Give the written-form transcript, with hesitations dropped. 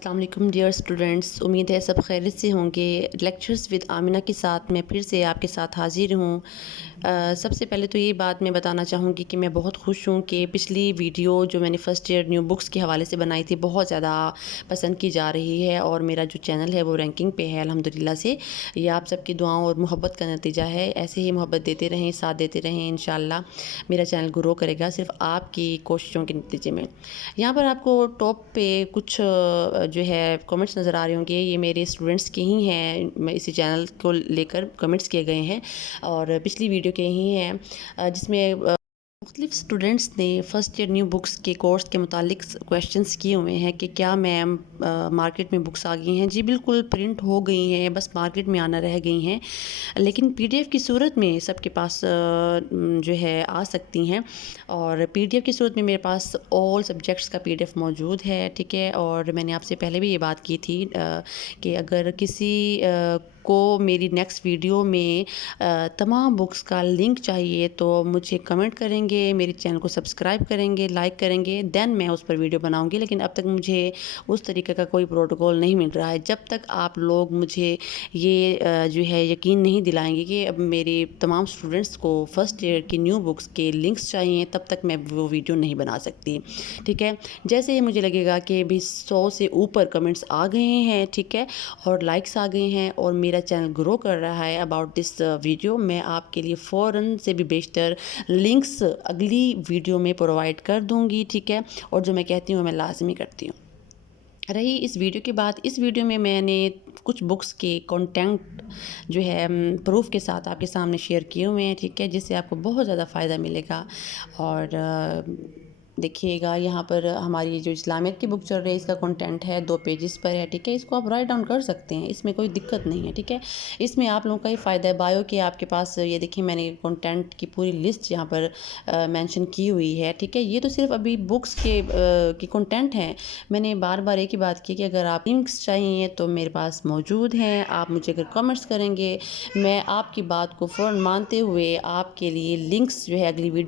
السلام علیکم dear students, امید ہے سب خیریت سے ہوں گے۔ لیکچرز ود آمنہ کے ساتھ میں پھر سے آپ کے ساتھ حاضر ہوں۔ سب سے پہلے تو یہ بات میں بتانا چاہوں گی کہ میں بہت خوش ہوں کہ پچھلی ویڈیو جو میں نے فرسٹ ایئر نیو بکس کے حوالے سے بنائی تھی بہت زیادہ پسند کی جا رہی ہے، اور میرا جو چینل ہے وہ رینکنگ پہ ہے الحمدللہ سے۔ یہ آپ سب کی دعاؤں اور محبت کا نتیجہ ہے۔ ایسے ہی محبت دیتے رہیں، ساتھ دیتے رہیں، انشاءاللہ میرا چینل گرو کرے گا صرف آپ کی کوششوں کے نتیجے میں۔ یہاں پر آپ کو ٹاپ پہ کچھ جو ہے کمنٹس نظر آ رہے ہوں گے، یہ میرے اسٹوڈنٹس کے ہی ہیں، میں اسی چینل کو لے کر کمنٹس کیے گئے ہیں اور پچھلی ویڈیو کے ہی ہیں، جس میں مختلف اسٹوڈنٹس نے فرسٹ ایئر نیو بکس کے کورس کے متعلق کویشچنس کیے ہوئے ہیں کہ کیا میم مارکیٹ میں بکس آ گئی ہیں؟ جی بالکل، پرنٹ ہو گئی ہیں، بس مارکیٹ میں آنا رہ گئی ہیں، لیکن پی ڈی ایف کی صورت میں سب کے پاس جو ہے آ سکتی ہیں، اور پی ڈی ایف کی صورت میں میرے پاس آل سبجیکٹس کا پی ڈی ایف موجود ہے، ٹھیک ہے۔ اور میں نے آپ سے پہلے بھی یہ بات کی تھی کہ اگر کسی کو میری نیکسٹ ویڈیو میں تمام بکس کا لنک چاہیے تو مجھے کمنٹ کریں گے، میرے چینل کو سبسکرائب کریں گے، لائک کریں گے، دین میں اس پر ویڈیو بناؤں گی۔ لیکن اب تک مجھے اس طریقے کا کوئی پروٹوکول نہیں مل رہا ہے۔ جب تک آپ لوگ مجھے یہ جو ہے یقین نہیں دلائیں گے کہ اب میرے تمام اسٹوڈنٹس کو فرسٹ ایئر کی نیو بکس کے لنکس چاہیے، تب تک میں وہ ویڈیو نہیں بنا سکتی، ٹھیک ہے۔ جیسے ہی مجھے لگے گا کہ بھی 100 سے اوپر کمنٹس آ گئے ہیں، ٹھیک ہے، اور لائکس آ گئے ہیں اور میرا چینل گرو کر رہا ہے اباؤٹ دس ویڈیو، میں آپ کے لیے فوراً سے بھی بیشتر لنکس اگلی ویڈیو میں پرووائڈ کر دوں گی، ٹھیک ہے، اور جو میں کہتی ہوں میں لازمی کرتی ہوں۔ رہی اس ویڈیو کی بات، اس ویڈیو میں میں نے کچھ بکس کے کنٹینٹ جو ہے پروف کے ساتھ آپ کے سامنے شیئر کیے ہوئے ہیں، ٹھیک ہے، جس سے آپ کو بہت زیادہ فائدہ ملے گا۔ اور دیکھیے گا یہاں پر ہماری جو اسلامیت کی بک چل رہی ہے، اس کا کنٹینٹ ہے 2 پیجز پر ہے، ٹھیک ہے، اس کو آپ رائٹ ڈاؤن کر سکتے ہیں، اس میں کوئی دقت نہیں ہے، ٹھیک ہے۔ اس میں آپ لوگوں کا ہی فائدہ ہے، بایو کے آپ کے پاس یہ دیکھیں میں نے کنٹینٹ کی پوری لسٹ یہاں پر مینشن کی ہوئی ہے، ٹھیک ہے۔ یہ تو صرف ابھی بکس کے کنٹینٹ ہیں۔ میں نے بار بار ایک ہی بات کی کہ اگر آپ لنکس چاہیے تو میرے پاس موجود ہیں، آپ مجھے اگر کمنٹس کریں گے میں آپ کی بات کو فوراً مانتے ہوئے آپ کے لیے لنکس جو ہے اگلی ویڈیو